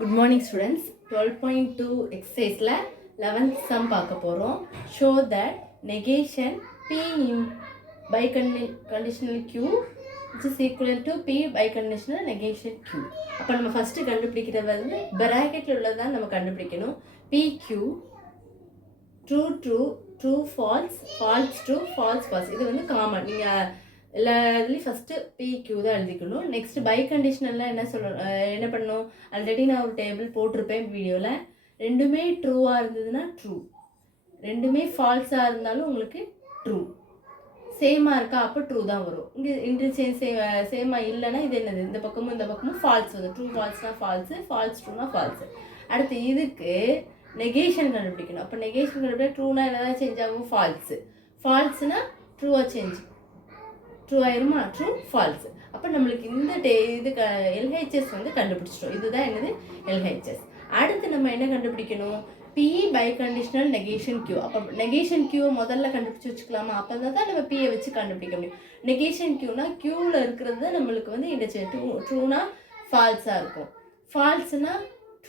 Good morning students. 12.2 exercise 11th sum பார்க்க போறோம். Show that negation P in biconditional Q which is equal to P biconditional negation Q. அப்ப நம்ம first கண்டுபிடிக்கிறது வந்து bracketல உள்ளதான் நம்ம கண்டுபிடிக்கணும். PQ true true true false false true false false. இது வந்து காமன். நீங்க எல்லாத்துலேயும் ஃபஸ்ட்டு பிக்யூ தான் எழுதிக்கணும். நெக்ஸ்ட் பை கண்டிஷனல்லாம் என்ன பண்ணணும், ஆல்ரெடி நான் ஒரு டேபிள் போட்டிருப்பேன் வீடியோவில். ரெண்டுமே ட்ரூவாக இருந்ததுன்னா ட்ரூ, ரெண்டுமே ஃபால்ஸாக இருந்தாலும் உங்களுக்கு ட்ரூ. சேமாக இருக்கா அப்போ ட்ரூ தான் வரும். இங்கே இன்டர்சேஞ்ச் சேமாக இல்லைன்னா இது என்னது, இந்த பக்கமும் ஃபால்ஸ் வரும். ட்ரூ ஃபால்ஸ்னால் ஃபால்ஸு, ஃபால்ஸ் ட்ரூனா ஃபால்ஸு. அடுத்து இதுக்கு நெகேஷன் கண்டுபிடிக்கணும். அப்போ நெகேஷன் கண்டுபிடிக்க ட்ரூனா என்னதான் சேஞ்ச் ஆகும், ஃபால்ஸு. ஃபால்ஸுனா ட்ரூவாக சேஞ்ச், ட்ரூ ஆயிருமா, ட்ரூ ஃபால்ஸ். அப்போ நம்மளுக்கு இந்த இது எல்ஹெச்எஸ் வந்து கண்டுபிடிச்சிட்டோம். இதுதான் என்னது எல்ஹெச்எஸ். அடுத்து நம்ம என்ன கண்டுபிடிக்கணும், p biconditional negation q. அப்போ நெகேஷன் கியூவை முதல்ல கண்டுபிடிச்சி வச்சுக்கலாமா, அப்போ தான் நம்ம பியை வச்சு கண்டுபிடிக்க முடியும். நெகேஷன் கியூனா கியூவில் இருக்கிறது நம்மளுக்கு வந்து இந்த ட்ரூனா ஃபால்ஸாக இருக்கும், ஃபால்ஸ்னா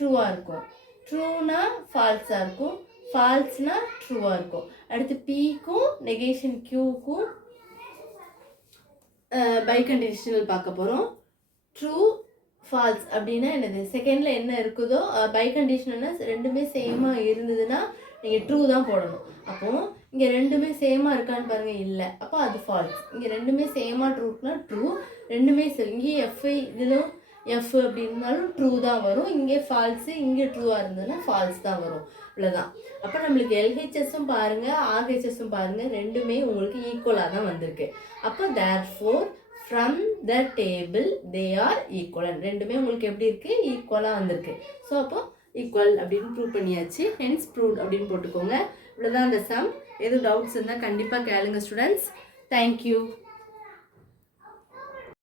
ட்ரூவாக இருக்கும், ட்ரூனா ஃபால்ஸாக இருக்கும், ஃபால்ஸ்னா ட்ரூவாக இருக்கும். அடுத்து பிக்கும் நெகேஷன் கியூக்கும் பை கண்டிஷனல் பார்க்க போகிறோம். ட்ரூ ஃபால்ஸ் அப்படின்னா என்னது, செகண்டில் என்ன இருக்குதோ பை கண்டிஷனல்னா ரெண்டுமே சேமாக இருந்ததுன்னா நீங்கள் ட்ரூ தான் போடணும். அப்போது இங்கே ரெண்டுமே சேமாக இருக்கான்னு பாருங்கள், இல்லை, அப்போ அது ஃபால்ஸ். இங்கே ரெண்டுமே சேமாக ட்ரூக்குனா ட்ரூ, ரெண்டுமே இங்கே எஃப் இதிலும் எஃப் அப்படி இருந்தாலும் ட்ரூ தான் வரும். இங்கே ஃபால்ஸு, இங்கே ட்ரூவாக இருந்ததுன்னா ஃபால்ஸ் தான் வரும். இவ்வளோதான். அப்போ நம்மளுக்கு எல்ஹெச்எஸும் பாருங்கள் ஆர்ஹெச்எஸும் பாருங்கள், ரெண்டுமே உங்களுக்கு ஈக்குவலாக தான் வந்திருக்கு. அப்போ therefore from the table they are equal. ரெண்டுமே உங்களுக்கு எப்படி இருக்குது, ஈக்குவலாக வந்திருக்கு. ஸோ அப்போ ஈக்குவல் அப்படின்னு ப்ரூவ் பண்ணியாச்சு. ஹென்ஸ் ப்ரூவ் அப்படின்னு போட்டுக்கோங்க. இவ்வளோதான் அந்த சம். எதுவும் டவுட்ஸ் இருந்தால் கண்டிப்பாக கேளுங்க ஸ்டூடெண்ட்ஸ். தேங்க்யூ.